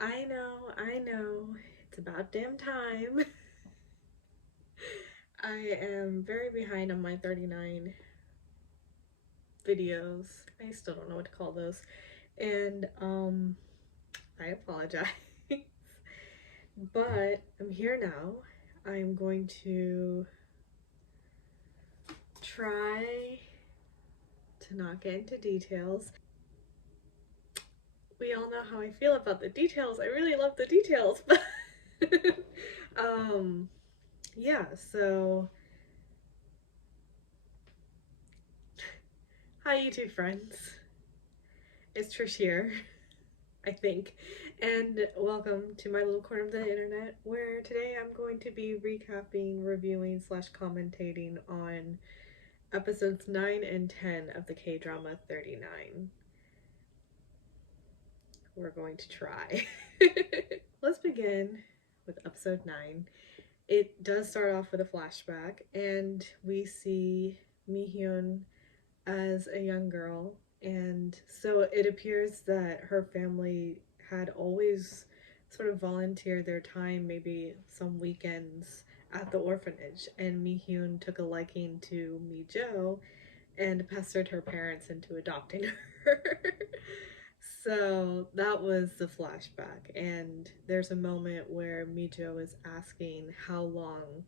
I know. It's about damn time. I am very behind on my 39 videos. I still don't know what to call those. And I apologize. But I'm here now. I'm going to try to not get into details. We all know how I feel about the details. I really love the details, but um yeah, so hi YouTube friends. It's Trish here, I think. And welcome to my little corner of the internet where today I'm going to be recapping, reviewing, slash commentating on episodes 9 and 10 of the K-drama 39. We're going to try. Let's begin with episode 9. It does start off with a flashback, and we see Mi-hyun as a young girl, and so it appears that her family had always sort of volunteered their time, maybe some weekends, at the orphanage, and Mi-hyun took a liking to Mi-jo and pestered her parents into adopting her. So that was the flashback, and there's a moment where Mi-jo is asking how long,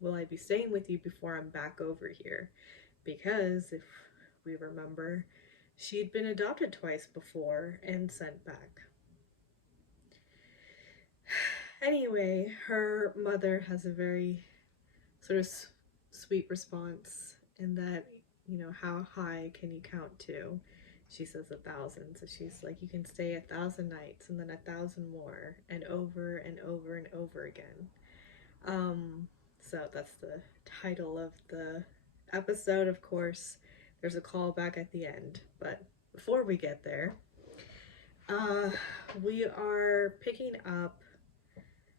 will I be staying with you before I'm back over here? Because if we remember, she'd been adopted twice before and sent back. Anyway, her mother has a very sort of sweet response in that, how high can you count to? She says 1,000. So she's like, you can stay 1,000 nights and then 1,000 more and over and over and over again. So that's the title of the episode. Of course, there's a callback at the end, but before we get there, we are picking up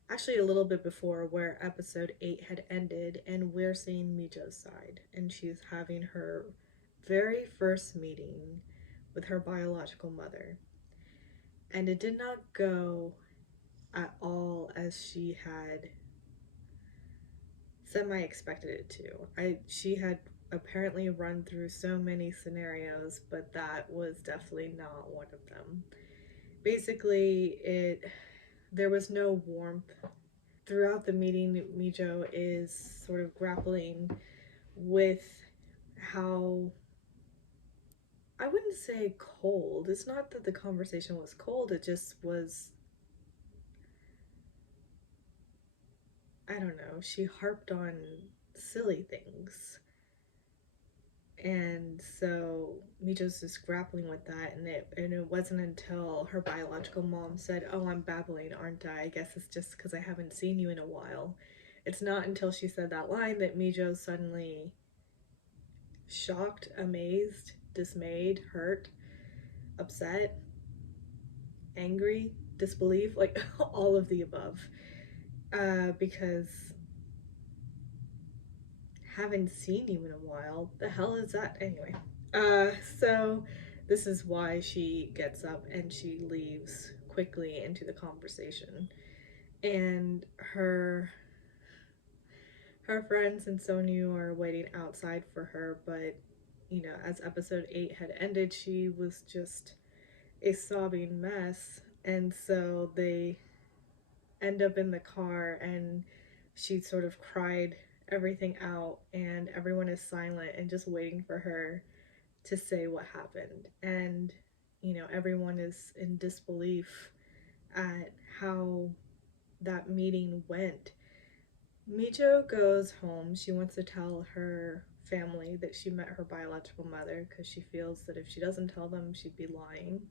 actually a little bit before where episode 8 had ended, and we're seeing Mi-jo's side, and she's having her very first meeting with her biological mother, and it did not go at all as she had semi-expected it to. She had apparently run through so many scenarios, but that was definitely not one of them. Basically, there was no warmth. Throughout the meeting, Mi-jo is sort of grappling with how, I wouldn't say cold. It's not that the conversation was cold, it just was, I don't know, she harped on silly things. And so Mi-jo's just grappling with that, and it wasn't until her biological mom said, "Oh, I'm babbling, aren't I? I guess it's just because I haven't seen you in a while." It's not until she said that line that Mi-jo's suddenly shocked, amazed, dismayed, hurt, upset, angry, disbelief, like all of the above. Because haven't seen you in a while. The hell is that? Anyway. So this is why she gets up and she leaves quickly into the conversation. And her friends and Sonju are waiting outside for her, but as episode 8 had ended, she was just a sobbing mess. And so they end up in the car, and she sort of cried everything out, and everyone is silent and just waiting for her to say what happened. And everyone is in disbelief at how that meeting went. Mi-jo goes home. She wants to tell her family that she met her biological mother because she feels that if she doesn't tell them, she'd be lying.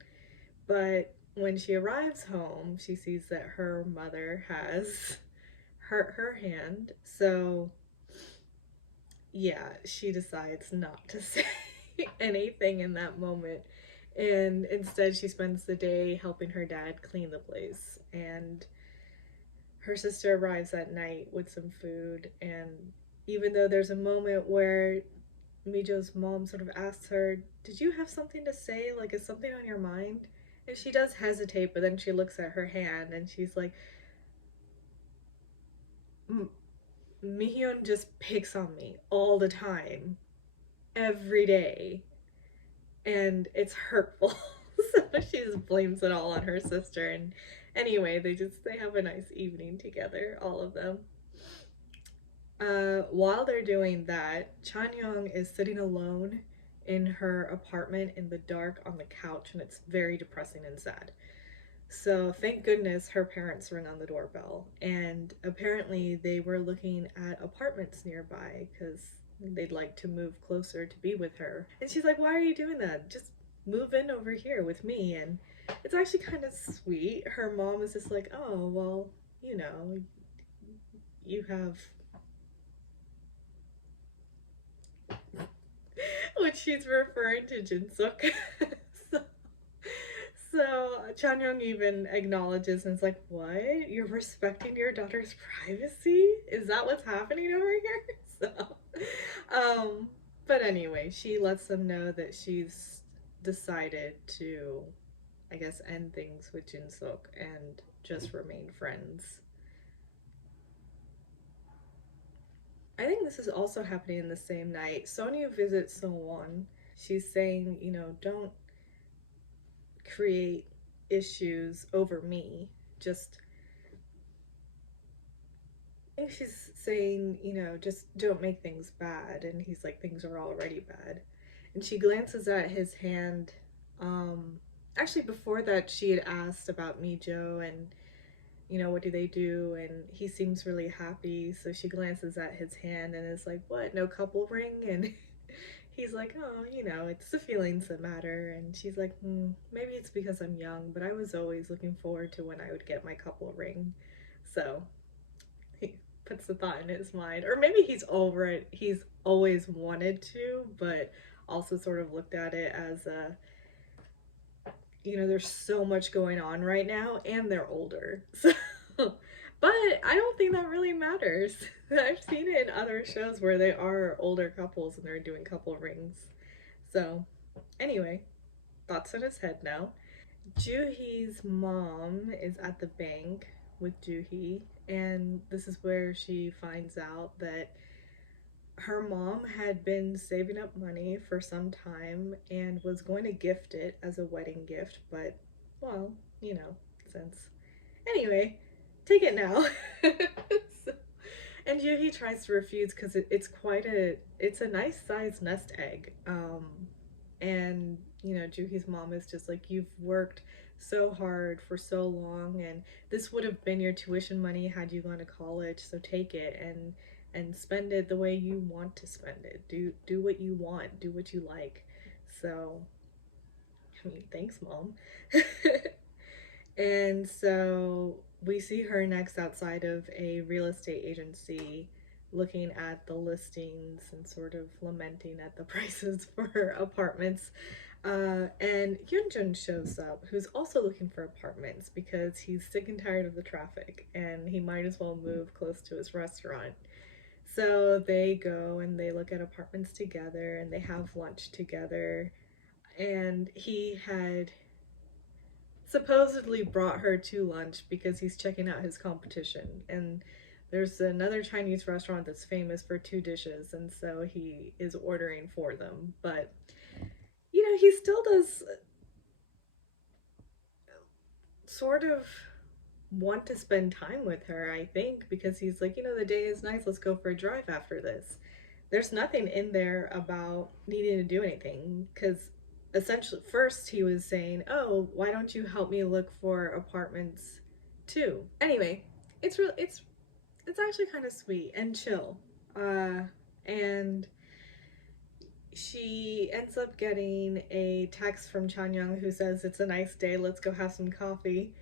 But when she arrives home, she sees that her mother has hurt her hand. So yeah, she decides not to say anything in that moment. And instead, she spends the day helping her dad clean the place. And her sister arrives at night with some food. And even though there's a moment where Mi-jo's mom sort of asks her, "Did you have something to say? Like, is something on your mind?" And she does hesitate, but then she looks at her hand and she's like, Mihyun just picks on me all the time, every day, and it's hurtful. So she just blames it all on her sister. And anyway, they have a nice evening together, all of them. While they're doing that, Chanyeong is sitting alone in her apartment in the dark on the couch, and it's very depressing and sad. So thank goodness her parents ring on the doorbell, and apparently they were looking at apartments nearby because they'd like to move closer to be with her. And she's like, "Why are you doing that? Just move in over here with me." And it's actually kind of sweet. Her mom is just like, "Oh, well, you know, you have," which she's referring to Jinsok. so So Chanyeong even acknowledges and is like, "What? You're respecting your daughter's privacy? Is that what's happening over here?" So, um, but anyway, she lets them know that she's decided to, I guess, end things with Jinsok and just remain friends. I think this is also happening in the same night. Sonju visits Sowon. She's saying, don't create issues over me. Just, I think she's saying, just don't make things bad. And he's like, things are already bad. And she glances at his hand. Actually, before that, she had asked about Mijo and, what do they do? And he seems really happy. So she glances at his hand and is like, what? No couple ring? And he's like, oh, it's the feelings that matter. And she's like, maybe it's because I'm young, but I was always looking forward to when I would get my couple ring. So he puts the thought in his mind. Or maybe he's always wanted to, but also sort of looked at it as there's so much going on right now and they're older. So but I don't think that really matters. I've seen it in other shows where they are older couples and they're doing couple rings. So anyway, thoughts in his head now. Juhi's mom is at the bank with Juhi, and this is where she finds out that her mom had been saving up money for some time and was going to gift it as a wedding gift, but, well, since. Anyway, take it now. So, and Yuhi tries to refuse because it's a nice sized nest egg. And, Juhi's mom is just like, you've worked so hard for so long, and this would have been your tuition money had you gone to college, so take it and spend it the way you want to spend it. Do what you want, do what you like. So, I mean, thanks, mom. And so we see her next outside of a real estate agency looking at the listings and sort of lamenting at the prices for apartments. And Hyunjun shows up, who's also looking for apartments because he's sick and tired of the traffic and he might as well move close to his restaurant. So they go and they look at apartments together and they have lunch together. And he had supposedly brought her to lunch because he's checking out his competition. And there's another Chinese restaurant that's famous for two dishes, and so he is ordering for them. But, he still does sort of want to spend time with her, I think, because he's like, the day is nice, let's go for a drive after this. There's nothing in there about needing to do anything, because essentially first he was saying, oh, why don't you help me look for apartments too? Anyway, it's actually kind of sweet and chill. And she ends up getting a text from Chanyeong who says, it's a nice day, let's go have some coffee.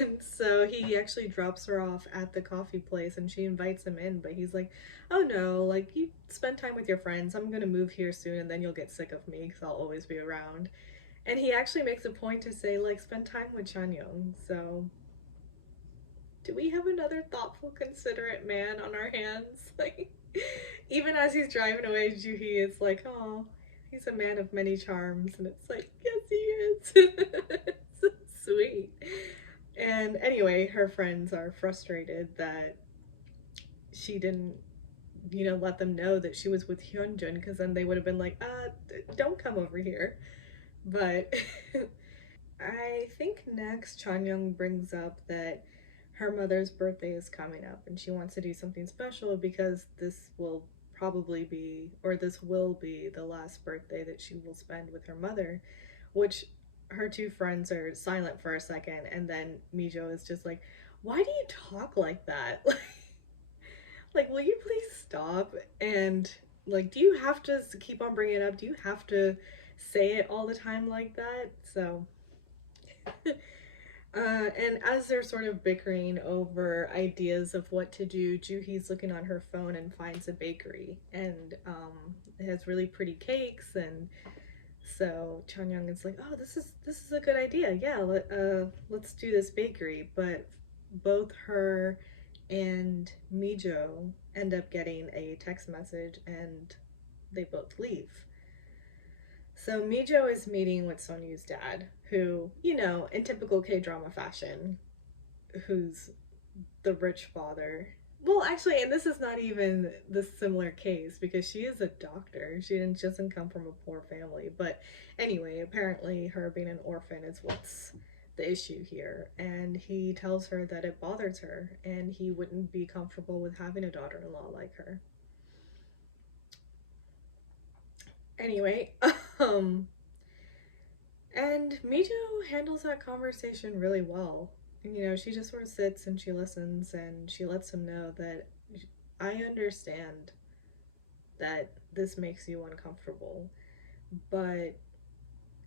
And so he actually drops her off at the coffee place and she invites him in, but he's like, oh no, like, you spend time with your friends, I'm gonna move here soon and then you'll get sick of me because I'll always be around. And he actually makes a point to say, like, spend time with Chanyeong. So do we have another thoughtful, considerate man on our hands? Like, even as he's driving away, Juhi is like, oh, he's a man of many charms. And it's like, yes, he is. sweet. And anyway, her friends are frustrated that she didn't, let them know that she was with Hyunjin, because then they would have been like, don't come over here. But I think next Chanyeong brings up that her mother's birthday is coming up and she wants to do something special because this will be the last birthday that she will spend with her mother, which her two friends are silent for a second, and then Mijo is just like, why do you talk like that? Like, will you please stop? And like, do you have to keep on bringing it up? Do you have to say it all the time like that? So and as they're sort of bickering over ideas of what to do, Juhi's looking on her phone and finds a bakery, and it has really pretty cakes. And so Chanyeong is like, "Oh, this is a good idea. Yeah, let's do this bakery." But both her and Mijo end up getting a text message, and they both leave. So Mijo is meeting with Sonyu's dad, who, in typical K drama fashion, who's the rich father. Well, actually, and this is not even the similar case because she is a doctor. She doesn't come from a poor family. But anyway, apparently, her being an orphan is what's the issue here. And he tells her that it bothers her and he wouldn't be comfortable with having a daughter in law like her. Anyway, um, and Mijo handles that conversation really well. She just sort of sits and she listens and she lets him know that I understand that this makes you uncomfortable, but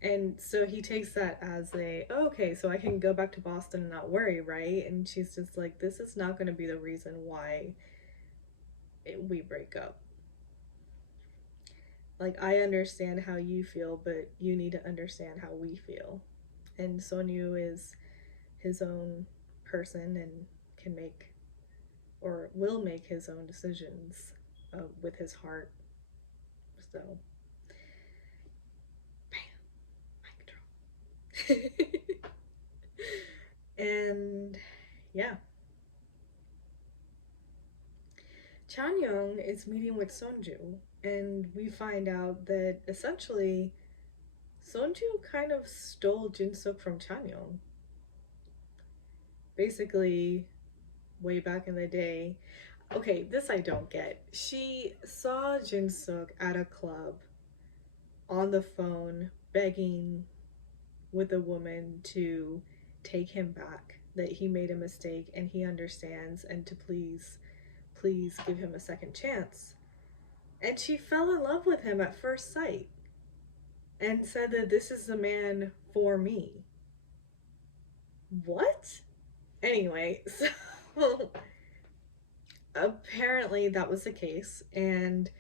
and so he takes that as okay, so I can go back to Boston and not worry, right? And she's just like, this is not going to be the reason why we break up. Like, I understand how you feel, but you need to understand how we feel. And Sonju is his own person and can make or will make his own decisions with his heart. So, bam, mic drop. And yeah, Chanyeong is meeting with Sonju, and we find out that essentially Sonju kind of stole Jinsok from Chanyeong. Basically, way back in the day. Okay, this I don't get. She saw Jinsuk at a club on the phone begging with a woman to take him back, that he made a mistake and he understands, and to please give him a second chance. And she fell in love with him at first sight and said that this is the man for me. What? Anyway, so apparently that was the case, and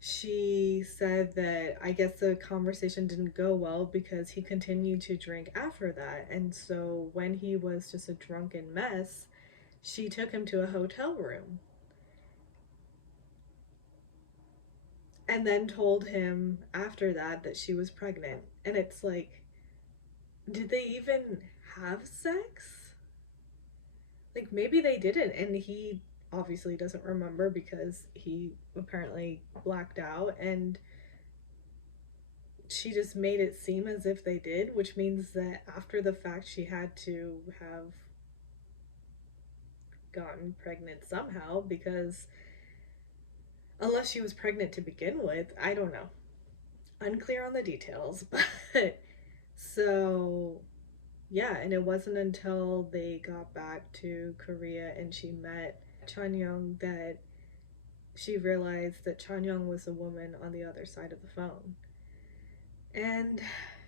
she said that I guess the conversation didn't go well because he continued to drink after that. And so when he was just a drunken mess, she took him to a hotel room and then told him after that she was pregnant. And it's like, did they even have sex? Like, maybe they didn't, and he obviously doesn't remember because he apparently blacked out, and she just made it seem as if they did, which means that after the fact she had to have gotten pregnant somehow, because unless she was pregnant to begin with, I don't know. Unclear on the details, but so yeah, and it wasn't until they got back to Korea and she met Chanyeong that she realized that Chanyeong was a woman on the other side of the phone. And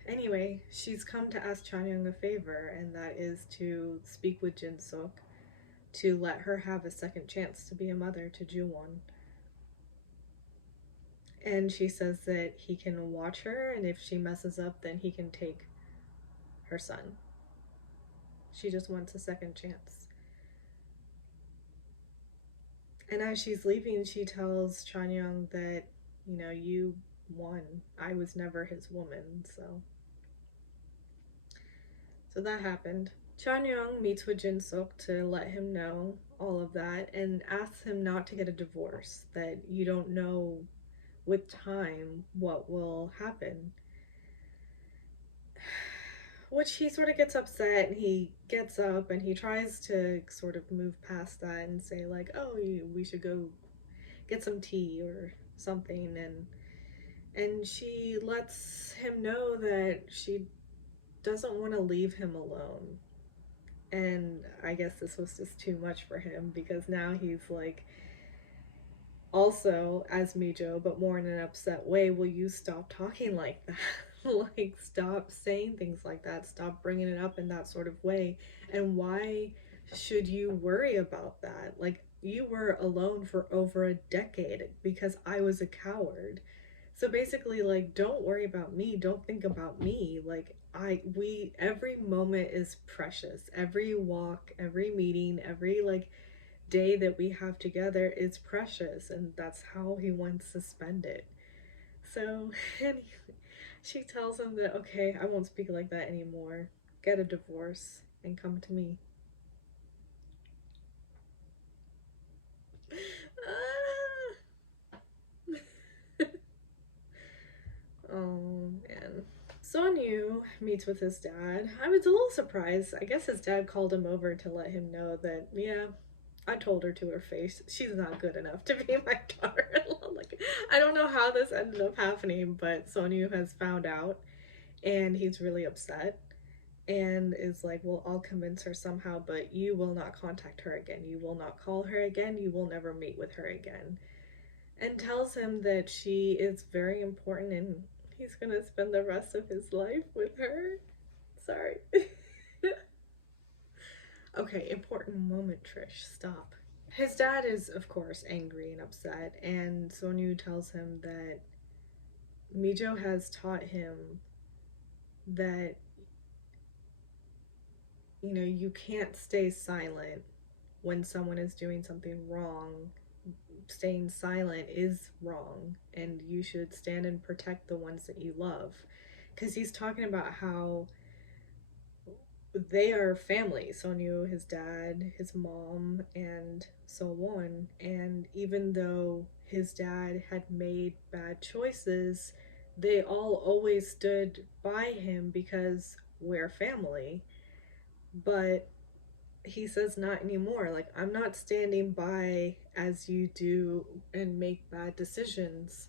anyway, she's come to ask Chanyeong a favor, and that is to speak with Jinsok to let her have a second chance to be a mother to Juwon. And she says that he can watch her, and if she messes up, then he can take her son. She just wants a second chance. And as she's leaving, she tells Chanyeong that, you won. I was never his woman, so So that happened. Chanyung meets with Jinsok to let him know all of that and asks him not to get a divorce, that you don't know with time what will happen. Which he sort of gets upset, and he gets up and he tries to sort of move past that and say like, oh, we should go get some tea or something, and she lets him know that she doesn't want to leave him alone. And I guess this was just too much for him, because now he's like, also as Mijo, but more in an upset way, will you stop talking like that? Like, stop saying things like that. Stop bringing it up in that sort of way. And why should you worry about that? Like, you were alone for over a decade because I was a coward. So basically, like, don't worry about me. Don't think about me. Like, every moment is precious. Every walk, every meeting, every, like, day that we have together is precious, and that's how he wants to spend it. So, and she tells him that, okay, I won't speak like that anymore. Get a divorce and come to me. Oh, man. Sonju meets with his dad. I was a little surprised. I guess his dad called him over to let him know that, yeah, I told her to her face, she's not good enough to be my daughter-in-law. Like, I don't know how this ended up happening, but Sonju has found out, and he's really upset, and is like, well, I'll convince her somehow, but you will not contact her again. You will not call her again. You will never meet with her again. And tells him that she is very important, and he's gonna spend the rest of his life with her. Sorry. Okay, important moment, Trish. Stop. His dad is, of course, angry and upset, and Sonju tells him that Mijo has taught him that, you know, you can't stay silent when someone is doing something wrong. Staying silent is wrong, and you should stand and protect the ones that you love. Because he's talking about how they are family. Sonju, his dad, his mom, and so on. And even though his dad had made bad choices, they all always stood by him because we're family. But he says not anymore. Like, I'm not standing by as you do and make bad decisions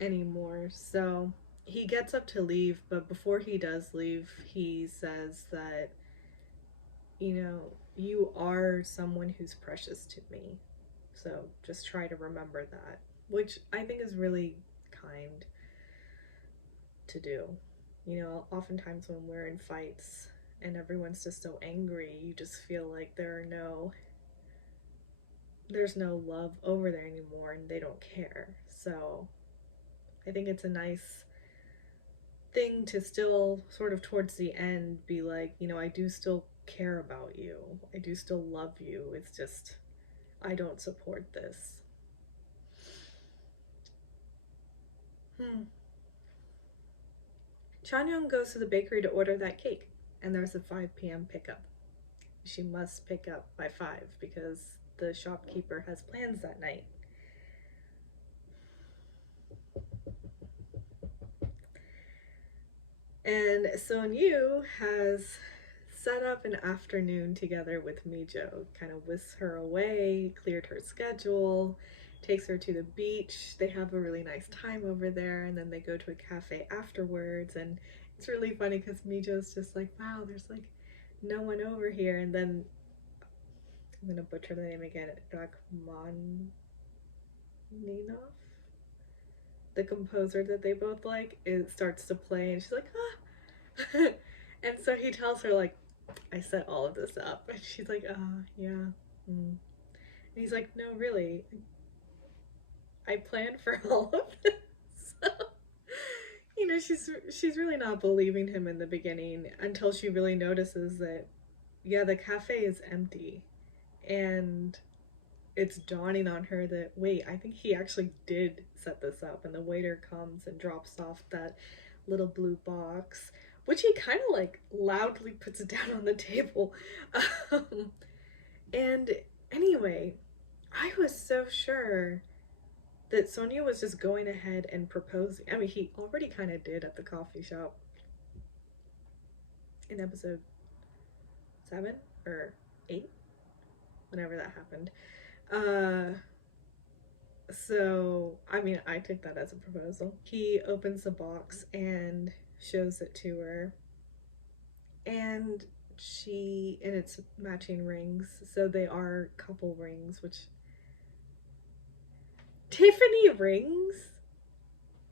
anymore. So he gets up to leave, but before he does leave, he says that, you know, you are someone who's precious to me. So just try to remember that, which I think is really kind to do. You know, oftentimes when we're in fights and everyone's just so angry, you just feel like there's no love over there anymore, and they don't care. So I think it's a nice thing to still sort of towards the end be like, you know, I do still care about you. I do still love you. It's just, I don't support this. Chanyeon goes to the bakery to order that cake, and there's a 5 p.m. pickup. She must pick up by 5 because the shopkeeper has plans that night. And Sonju has set up an afternoon together with Mijo, kind of whisks her away, cleared her schedule, takes her to the beach. They have a really nice time over there, and then they go to a cafe afterwards. And it's really funny because Mijo's just like, wow, there's like no one over here. And then I'm gonna butcher the name again, Rachmaninoff, the composer that they both like, it starts to play, and she's like, ah. And so he tells her, like, I set all of this up. And she's like, yeah. And he's like, no, really, I planned for all of this. So, you know, she's really not believing him in the beginning until she really notices that, yeah, the cafe is empty. And it's dawning on her that, wait, I think he actually did set this up. And the waiter comes and drops off that little blue box. which he kind of like loudly puts it down on the table. Um, and anyway, I was so sure that Sonya was just going ahead and proposing. I mean, he already kind of did at the coffee shop in episode 7 or 8, whenever that happened. Uh, so, I mean, I took that as a proposal. He opens the box and shows it to her, and and it's matching rings, so they are couple rings, which Tiffany rings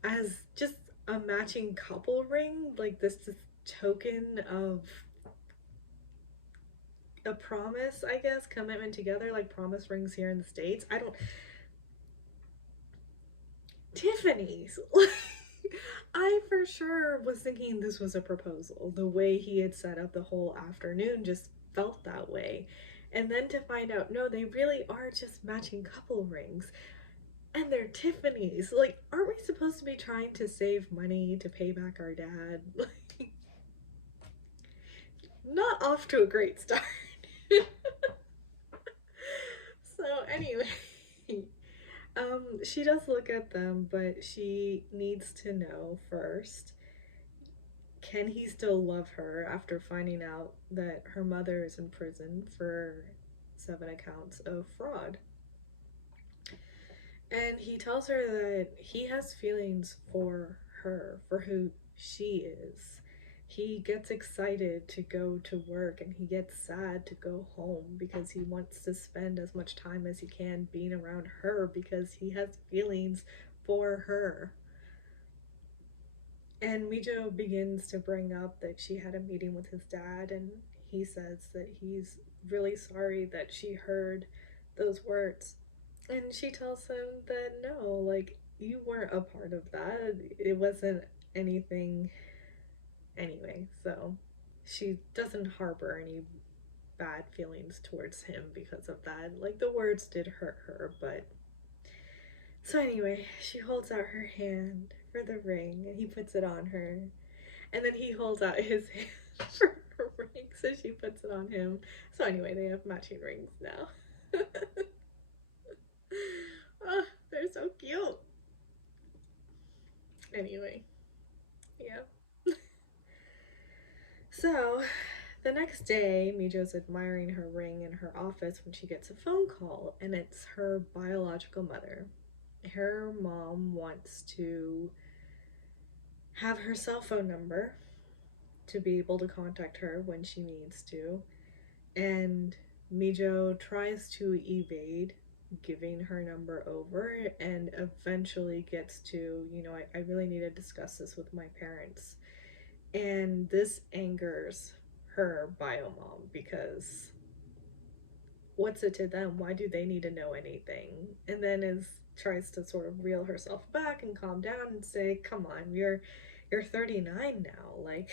as just a matching couple ring, like this token of a promise, I guess, commitment together, like promise rings here in the States. I don't. Tiffany's. I for sure was thinking this was a proposal. The way he had set up the whole afternoon just felt that way. And then to find out, no, they really are just matching couple rings. And they're Tiffany's. Like, aren't we supposed to be trying to save money to pay back our dad? Like, not off to a great start. So, anyway. She does look at them, but she needs to know first, can he still love her after finding out that her mother is in prison for 7 accounts of fraud? And he tells her that he has feelings for her, for who she is. He gets excited to go to work and he gets sad to go home because he wants to spend as much time as he can being around her because he has feelings for her. And Mijo begins to bring up that she had a meeting with his dad, and he says that he's really sorry that she heard those words. And she tells him that no, like, you weren't a part of that. It wasn't anything anyway. So she doesn't harbor any bad feelings towards him because of that. Like, the words did hurt her, but. So anyway, she holds out her hand for the ring and he puts it on her. And then he holds out his hand for her ring, so she puts it on him. So anyway, they have matching rings now. Oh, they're so cute. Anyway, yeah. So, the next day, Mijo's admiring her ring in her office when she gets a phone call, and it's her biological mother. Her mom wants to have her cell phone number to be able to contact her when she needs to, and Mijo tries to evade giving her number over and eventually gets to, I really need to discuss this with my parents. And this angers her bio mom because what's it to them? Why do they need to know anything? And then tries to sort of reel herself back and calm down and say, come on, you're 39 now. Like,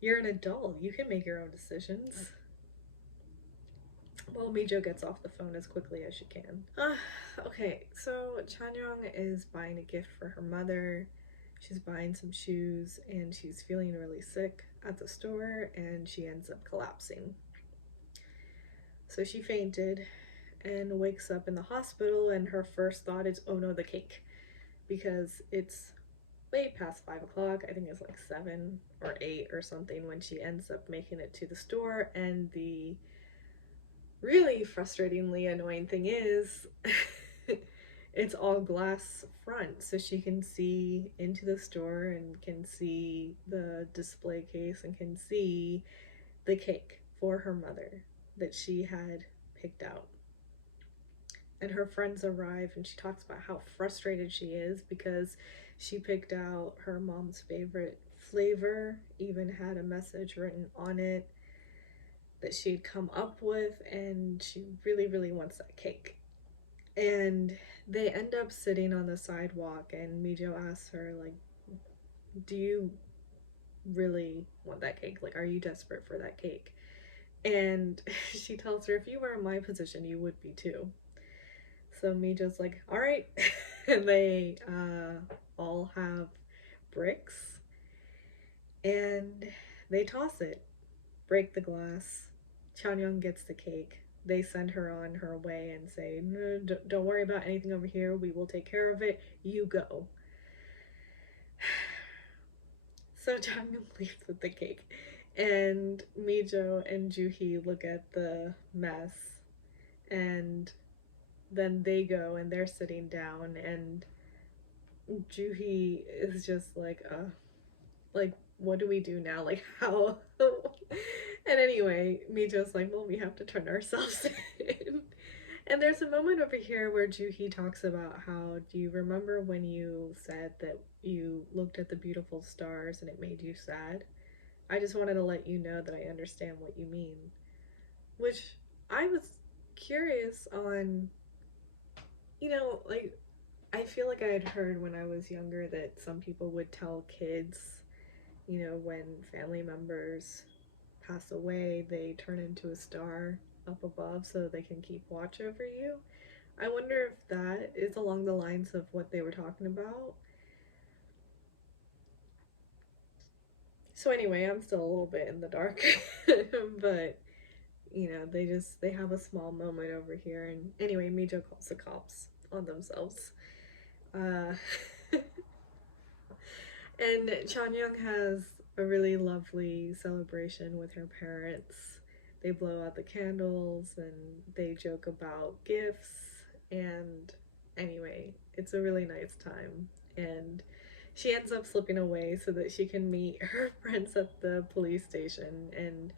you're an adult. You can make your own decisions. Well, Mijo gets off the phone as quickly as she can. Okay, so Chanyong is buying a gift for her mother. She's buying some shoes and she's feeling really sick at the store and she ends up collapsing. So she fainted and wakes up in the hospital, and her first thought is, oh no, the cake. Because it's way past 5 o'clock. I think it's like 7 or 8 or something when she ends up making it to the store. And the really frustratingly annoying thing is it's all glass front, so she can see into the store and can see the display case and can see the cake for her mother that she had picked out. And her friends arrive and she talks about how frustrated she is because she picked out her mom's favorite flavor, even had a message written on it that she'd come up with, and she really, really wants that cake. And they end up sitting on the sidewalk and Mijo asks her, like, do you really want that cake? Like, are you desperate for that cake? And she tells her, if you were in my position, you would be too. So Mijo's like, all right. And they all have bricks And they toss it, break the glass. Chanyeong gets the cake. They send her on her way and say, no, don't worry about anything over here. We will take care of it. You go. So Chanyeong leaves with the cake. And Mijo and Juhi look at the mess. And then they go and they're sitting down. And Juhi is just like, what do we do now? Like, how? And anyway, Mijo's like, well, we have to turn ourselves in. And there's a moment over here where Juhi talks about how, do you remember when you said that you looked at the beautiful stars and it made you sad? I just wanted to let you know that I understand what you mean. Which I was curious on, like, I feel like I had heard when I was younger that some people would tell kids, when family members pass away, they turn into a star up above so they can keep watch over you. I wonder if that is along the lines of what they were talking about. So anyway, I'm still a little bit in the dark, but they have a small moment over here, and anyway, Mijo calls the cops on themselves. Uh, and Chanyeong has a really lovely celebration with her parents. They blow out the candles and they joke about gifts, and anyway, it's a really nice time. And she ends up slipping away so that she can meet her friends at the police station. And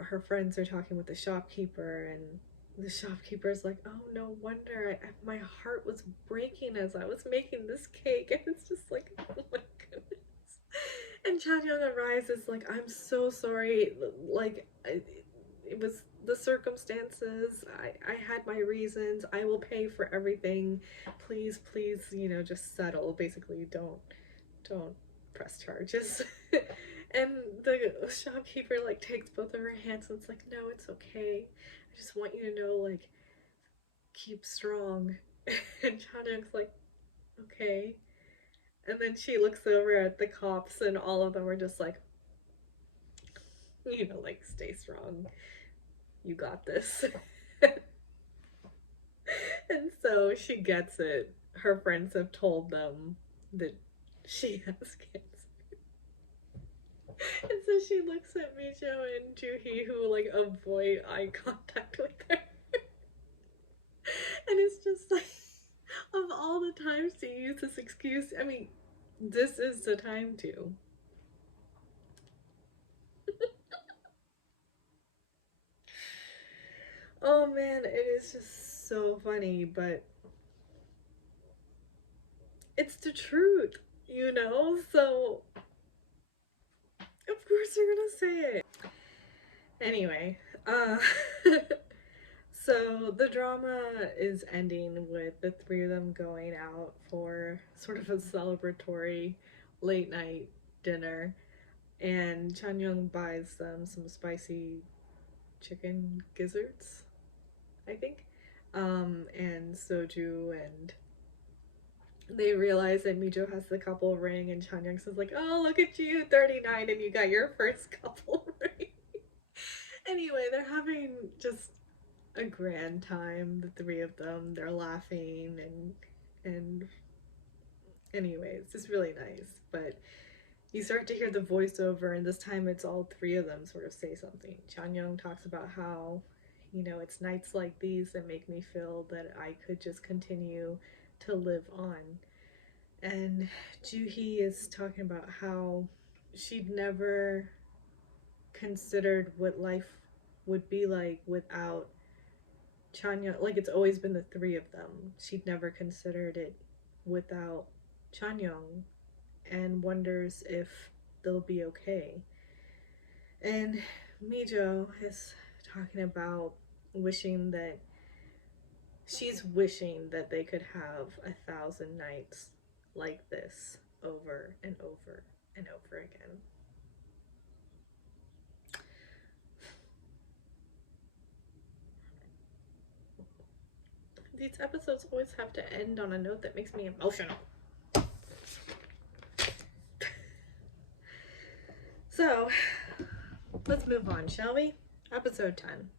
her friends are talking with the shopkeeper, and the shopkeeper's like, oh, no wonder my heart was breaking as I was making this cake. And it's just like, oh my goodness. And Chanyeong arrives, is like, I'm so sorry, like, it was the circumstances. I had my reasons. I will pay for everything. Please, please, just settle. Basically, don't press charges. And the shopkeeper like takes both of her hands and it's like, no, it's okay. I just want you to know, like, keep strong. And Chanyeong's like, okay. And then she looks over at the cops and all of them are just like, like, stay strong. You got this. And so she gets it. Her friends have told them that she has cancer. And so she looks at Mijo and Juhi, who like avoid eye contact with her. And it's just like, of all the times to use this excuse, I mean, this is the time to. Oh man, it is just so funny, but it's the truth, So of course they're gonna say it. Anyway, so the drama is ending with the three of them going out for sort of a celebratory late night dinner, and Chanyeong buys them some spicy chicken gizzards, I think, and soju, and they realize that Mijo has the couple ring, and Chanyeong says like, oh, look at you, 39, and you got your first couple ring. Anyway, they're having just a grand time, the three of them. They're laughing, and anyway, it's just really nice. But you start to hear the voiceover, and this time it's all three of them sort of say something. Chanyeong talks about how, it's nights like these that make me feel that I could just continue to live on. And Juhi is talking about how she'd never considered what life would be like without Chanyeong. Like, it's always been the three of them. She'd never considered it without Chanyeong, and wonders if they'll be okay. And Mijo is talking about she's wishing that they could have 1,000 nights like this over and over and over again. These episodes always have to end on a note that makes me emotional. So, let's move on, shall we? Episode 10.